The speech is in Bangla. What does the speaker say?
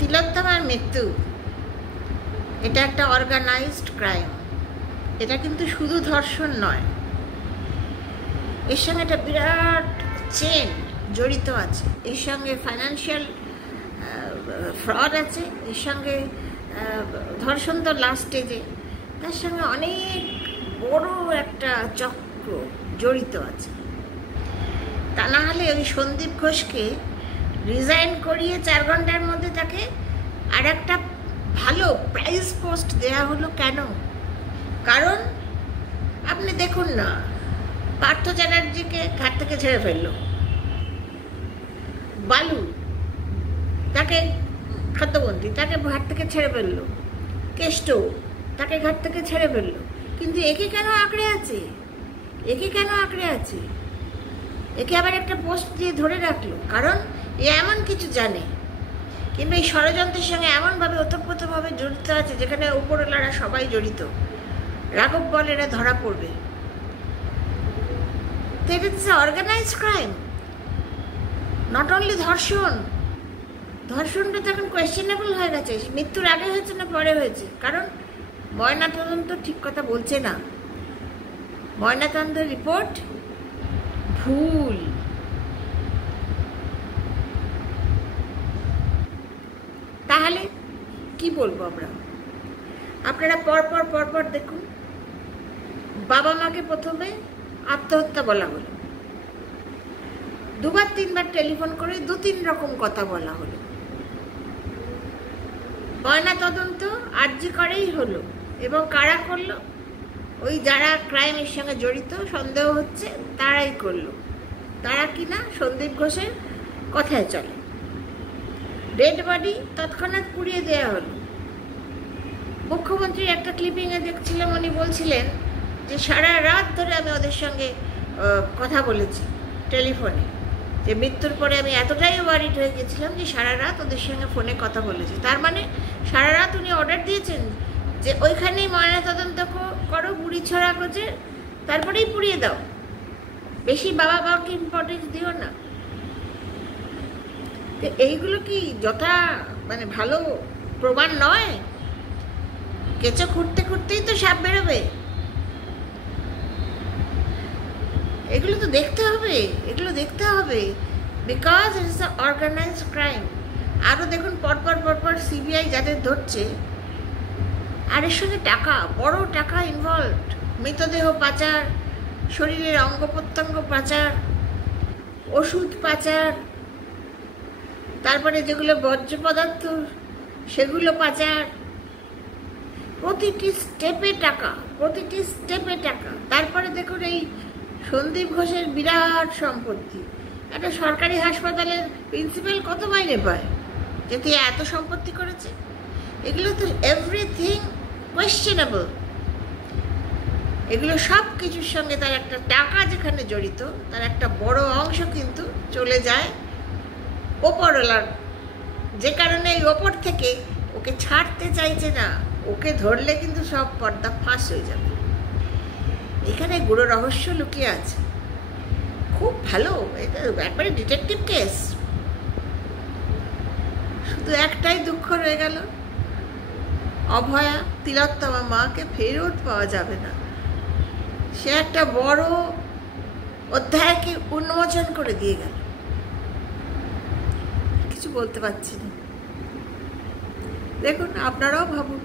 তিলোত্তমার মৃত্যু এটা একটা অর্গানাইজড ক্রাইম। এটা কিন্তু শুধু ধর্ষণ নয়, এর সঙ্গে একটা বিরাট চেন জড়িত আছে, এর সঙ্গে ফাইন্যান্সিয়াল ফ্রড আছে, এর সঙ্গে ধর্ষণ তো লাস্ট স্টেজে, তার সঙ্গে অনেক বড় একটা চক্র জড়িত আছে। তা না হলে ওই সন্দীপ ঘোষকে রিজাইন করিয়ে 4 ঘন্টার মধ্যে তাকে আর একটা ভালো প্রাইজ পোস্ট দেয়া হলো কেন? কারণ আপনি দেখুন না, পার্থ চ্যাটার্জিকে ঘাট থেকে ছেড়ে ফেললো, বালু তাকে খাদ্যমন্ত্রী তাকে ঘাট থেকে ছেড়ে ফেললো, কেষ্ট তাকে ঘাট থেকে ছেড়ে ফেললো, কিন্তু একে কেন আঁকড়ে আছে? একে আবার একটা পোস্ট দিয়ে ধরে রাখলো, কারণ এ এমন কিছু জানে, কিন্তু এই ষড়যন্ত্রের সঙ্গে এমনভাবে ওতপ্রোতভাবে জড়িত আছে যেখানে উপরওয়ালারা সবাই জড়িত। রাঘব বল এরা ধরা পড়বে। তো এটা it's organised crime, not only ধর্ষণটা তো এখন কোয়েশ্চেনেবল হয়ে গেছে। মৃত্যুর আগে হয়েছে না পরে হয়েছে? কারণ ময়নাতদন্ত ঠিক কথা বলছে না, ময়নাতদন্তের রিপোর্ট ভুল। তাহলে কি বলবো আমরা? আপনারা পরপর দেখুন, বাবা মাকে প্রথমে আত্মহত্যা বলা হলো, 2-3বার টেলিফোন করে 2-3 রকম কথা বলা হলো। ময়নাতদন্ত আরজি করেই হলো, এবং কারা করলো? ওই যারা ক্রাইমের সঙ্গে জড়িত সন্দেহ হচ্ছে তারাই করলো। তারা কিনা সন্দীপ ঘোষের কথায় চলে। ডেড বডি তৎক্ষণাৎ পুড়িয়ে দেওয়া হলো। মুখ্যমন্ত্রীর একটা ক্লিপিংয়ে দেখছিলাম, উনি বলছিলেন যে সারা রাত ধরে আমি ওদের সঙ্গে কথা বলেছি টেলিফোনে, যে মৃত্যুর পরে আমি এতটাই ওয়ারিড হয়ে গেছিলাম যে সারা রাত ওদের সঙ্গে ফোনে কথা বলেছি। তার মানে সারা রাত উনি অর্ডার দিয়েছেন যে ওইখানেই ময়নাতদন্ত করো, বুড়ি ছড়া করছে, তারপরেই পুড়িয়ে দাও, বেশি বাবাকে ইম্পর্টেন্স দিও না। তো এইগুলো কি মানে ভালো প্রমাণ নয়? কেঁচো খুঁড়তেই তো সাপ বেরোবে। এগুলো তো দেখতে হবে, because it is organised crime. আরও দেখুন পরপর সিবিআই যাদের ধরছে, আর এর সঙ্গে বড় টাকা ইনভলভড। মৃতদেহ পাচার, শরীরের অঙ্গ প্রত্যঙ্গ পাচার, ওষুধ পাচার, তারপরে যেগুলো বর্জ্য পদার্থ সেগুলো পাচার, প্রতিটি স্টেপে টাকা। তারপরে দেখুন এই সন্দীপ ঘোষের বিরাট সম্পত্তি। একটা সরকারি হাসপাতালের প্রিন্সিপাল কত মাইনে পায় যেতে এত সম্পত্তি করেছে? এগুলো তো এভরিথিং কোয়েশ্চেনেবল। এগুলো সব কিছুর সঙ্গে তার একটা টাকা যেখানে জড়িত, তার একটা বড় অংশ কিন্তু চলে যায় ওপরওয়ালার, যে কারণে এই ওপর থেকে ওকে ছাড়তে চাইছে না। ওকে ধরলে কিন্তু সব পর্দা ফাঁস হয়ে যাবে। এখানে গুড়ো রহস্য লুকিয়ে আছে। খুব ভালো, এটা একবারে ডিটেকটিভ কেস। শুধু একটাই দুঃখ রয়ে গেল, অভয়া তিলোত্তমা মাকে ফেরত পাওয়া যাবে না। সে একটা বড় অধ্যায়কে উন্মোচন করে দিয়ে গেল। কিছু বলতে পারছি না। দেখুন, আপনারাও ভাবুন।